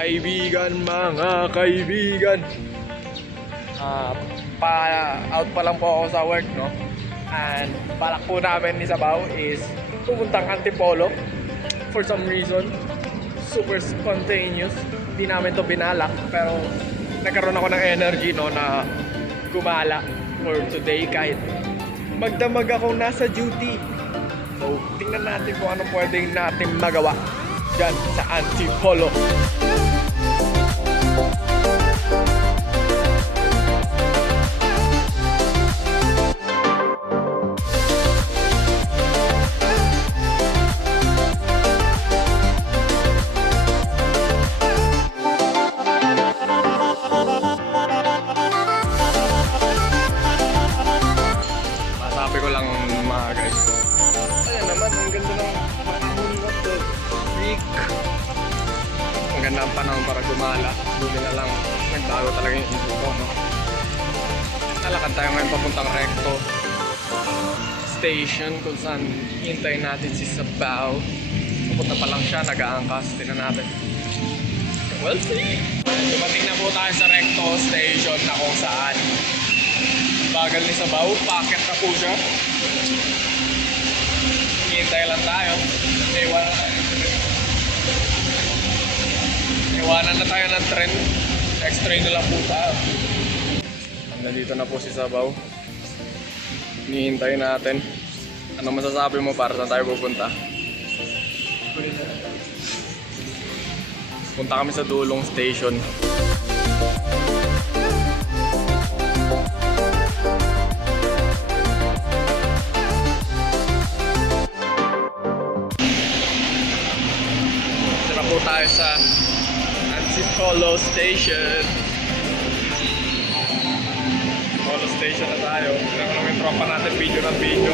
mga kaibigan. Out pa lang po ako sa work, no? And balak po namin ni Sabaw is pumuntang Antipolo. For some reason, super spontaneous. Hindi namin to binalak, pero nagkaroon ako ng energy, no, na gumala for today kahit magdamag akong nasa duty. So, tingnan natin kung anong pwedeng natin magawa dyan sa Antipolo. Masabi ko lang mga guys, ayan naman, ang ganda ng panahon, what the freak. Ang ganda ang panahon para gumala. Buti na lang nagbago talaga yung isip ko, no? Nalakad tayo ngayon papuntang Recto Station kung saan hintayin natin si Sabaw. Papunta pa lang siya, nag-aangkas. Tingnan natin. We'll see! Dumating na po tayo sa Recto Station na kung saan bagal ni Sabaw, packet na po siya. Hintay lang tayo. Iwanan na tayo ng tren. Next train na lang po tayo. Nandito na po si Sabaw. Hinihintay natin. Ano masasabi mo para saan tayo pupunta? Punta kami sa Dulong Station. Dito na po tayo sa Antipolo Station. Antipolo Station na tayo. Tignan ko lang yung tropa natin, video ng video.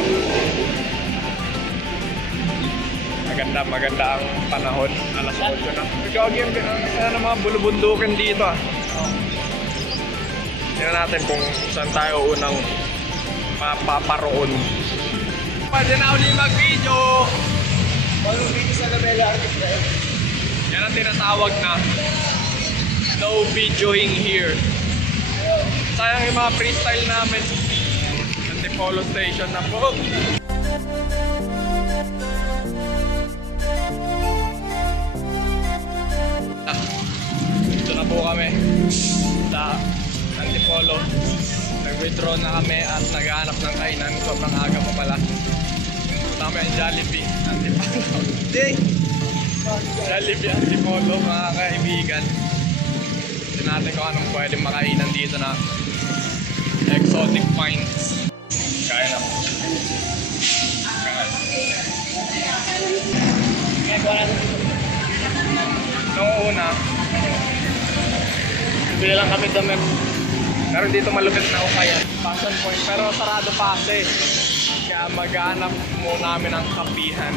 Maganda ang panahon. Alas 8 na. Gagi ang kaya ng mga bulubundukin dito, ah. Tignan natin kung saan tayo unang mapaparoon. Pwede na uli mag-video! Walang video sa Labela. Yan ang tinatawag na no videoing here. Sayang yung mga freestyle namin. Antipolo Station na po. Ito na po kami sa Antipolo. Nag-withdraw na kami at naghahanap ng kainan. Sobrang aga pa pala. Punta kami ang Jollibee Antipolo. Jollibee Antipolo, mga kaibigan. Tignan natin kung anong pwedeng makainan dito na exotic finds. Kaya na po. Nung una, bili lang kami damit. Pero dito malupit na ako kaya fashion point, pero sarado pa kasi. Kaya maghanap muna namin ng kapihan.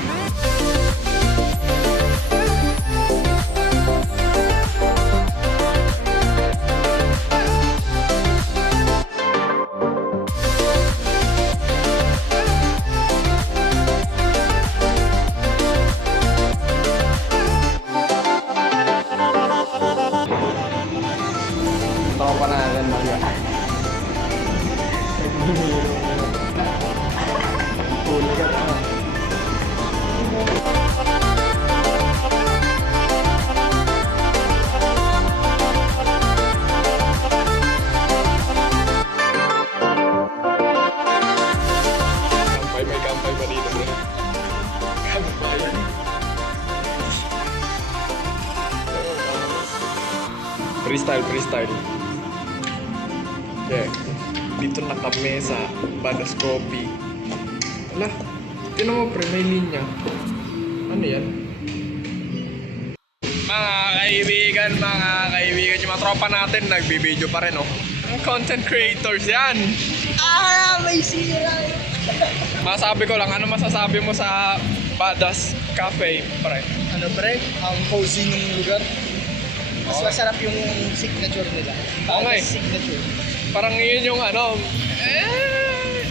Ito pa natin mga tulog ka na. Kampay, may kampay pa dito, bro. Kampay. Freestyle. Yeah. Dito na kami sa Badas Coffee. Wala. Tinan mo pre, may linya. Ano yan? Mga kaibigan, yung mga tropa natin nagbibideo pa rin, oh. Ang content creators yan. May sira. Masabi ko lang, ano masasabi mo sa Badas Cafe, pre? Ano pre? Ang cozy ng lugar. Mas masarap yung signature nila. Okay. Signature. Parang yun yung ano,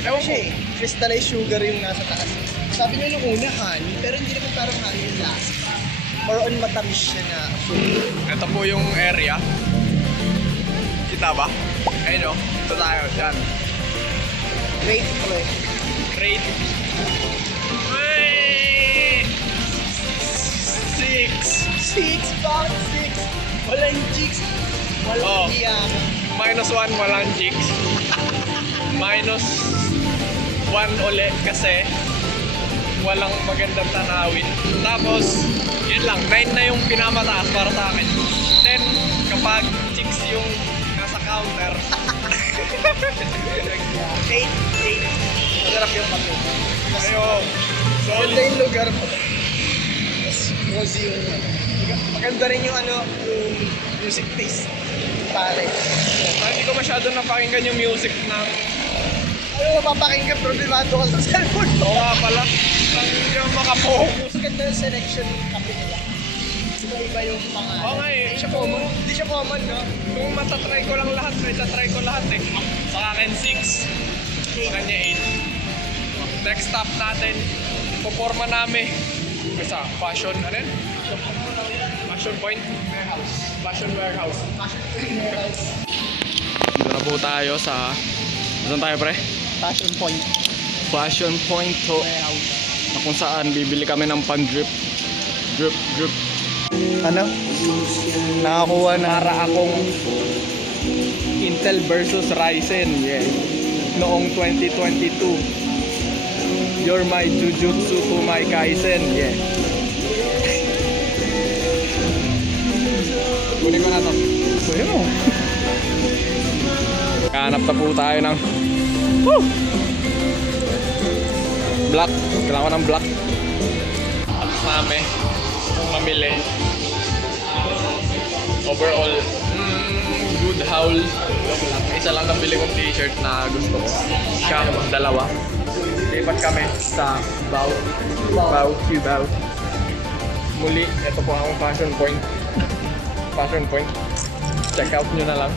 ewan ko. Kasi crystallized sugar yung nasa taas. Sabi nyo nung una honey, pero hindi naman parang honey yung lasa. more on matamis siya na sugar. Ito po yung area. Kita ba? Ayun o. Ito tayo. Yan. Rate pre. Rate. Ay! 6. 6, bakit 6? Walang chicks. Walang Oh. iyak. -1, walang jigs. -1 ulit kasi walang magandang tanawin. Tapos, yun lang. 9 na yung pinamataas para sa akin. 10 kapag chicks yung nasa counter. 8. Masarap yung kape. Ayun. Maganda yung lugar mo. Mas cozy yung maganda rin yung yung music taste. Pare. Hindi ko masyado napakinggan yung music ng... Ano mapapakinggan, problemado ka sa cellphone mo. Oo nga pala. Hindi ako makapokus. Maganda yung selection ng kape nila. Iba-iba yung pangalan. Oo nga eh. Hindi siya common. Hindi siya common, no? Kung matatry ko lang lahat, itatry ko lahat eh. Sa akin 6. Sa kanya 8. Next stop natin, puporma namin sa fashion, ano yun? Fashion Point? Warehouse. Fashion Warehouse. Fashion warehouse. Dito na po tayo sa... Saan tayo pre? Fashion point. Fashion Point to. Warehouse. Na kung saan bibili kami ng pan-drip. Drip. Ano? Nakakuha na. Para akong Intel versus Ryzen, yeah. Noong 2022. You're my Jujutsu to my Kaisen, yeah. Kunin ko na to. Kunin mo. Kahanap na po tayo ng black. Kailangan ko ng black. Alas namin kung mamili. Overall, good haul. Isa lang nabili kong t-shirt na gusto ko. Siya, dalawa. Lipat kami sa Bao. Muli, ito po ang Fashion Point. Check out nyo na lang.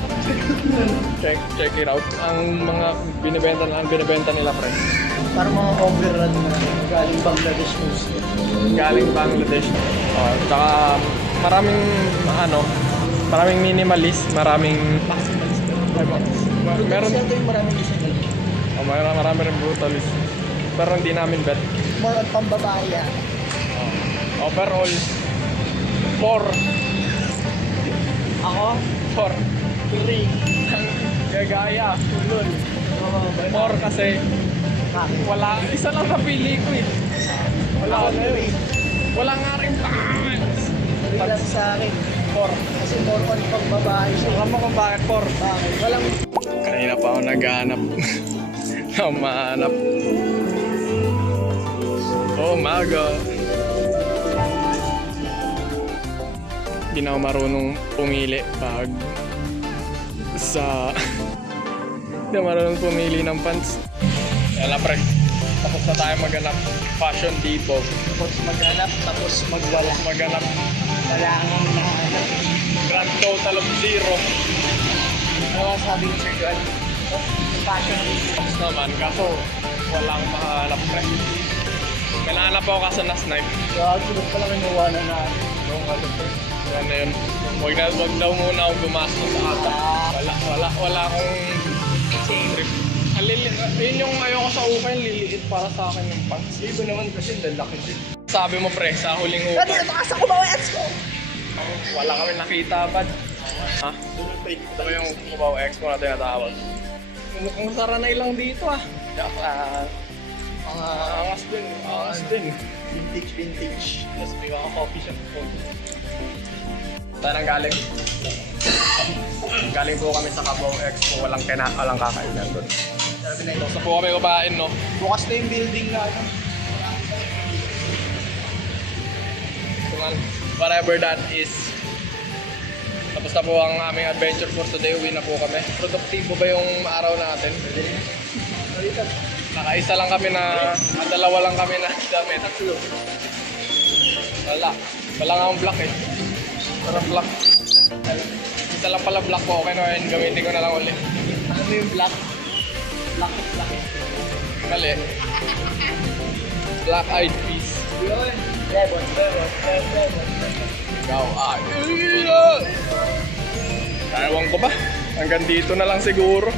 Check it out. Ang mga binibenta nila pre. Parang mga overrun na galing Bangladesh mostly. Galing Bangladesh. Tsaka maraming minimalist, maraming Maximalist. meron Ito yung maraming isa nila. marami rin brutalist. Pero hindi namin bet. More on pambabae yan. Overall 4. Ako? 4. 3. Gagaya. Tulol. 4 kasi wala. Isa lang napili ko eh. Wala na yun. Wala nga rin pants. Lang sa akin. 4. Kasi more on pambabae siya. Alam mo kung bakit 4? Bakit? Walang Kanina pa ako naghahanap. Mahanap. Oh my God. Hindi na ako marunong pumili pag sa... Hindi ako marunong pumili ng pants. Kaya pre, tapos na tayo maghanap. Fashion Depot. tapos maghanap, tapos magwala. Maghanap. Wala kang nahanap. Grand total of 0. Ano ang sabi ko sir Juan? Fashion Tapos naman, kaso walang mahanap pre. May nahanap ako kaso na-snipe. Kaya sunod pala kinuwanan na. Yung ano po. Yan na yun. Wag daw muna ako gumastos sa ata. Wala akong trip. Yun yung ayoko sa ukay, liliit para sa akin yung pants. Iba naman kasi lalaki din. Sabi mo pre, sa huling Dati ukay, natakasa ko ba X ko? wala kami nakita bad. Ha? Ito yung Cubao Expo na tinatawag. Mukhang saranay lang dito ah. Mga Angas din. vintage. Tapos may mga coffee shop po. Saan ang galing? Galing po kami sa Cubao Expo, walang kakainan doon. Sabi na ito. Gusto po kami kumain, no? Bukas na yung building na ano. Whatever that is. Tapos na po ang aming adventure for today. Uwi na po kami. Produktibo ba yung araw natin? Nakaisa lang kami na, dalawa lang kami na damit. Tatlo. Wala nga akong black eh. Parang black. Isa lang pala black ko. Okay na yun. Gamitin ko na lang ulit. Ano yung black? Black. Mali. Black eyed peas. Yun. Lemon. ikaw ay Ewan ko ba? Hanggang dito na lang siguro.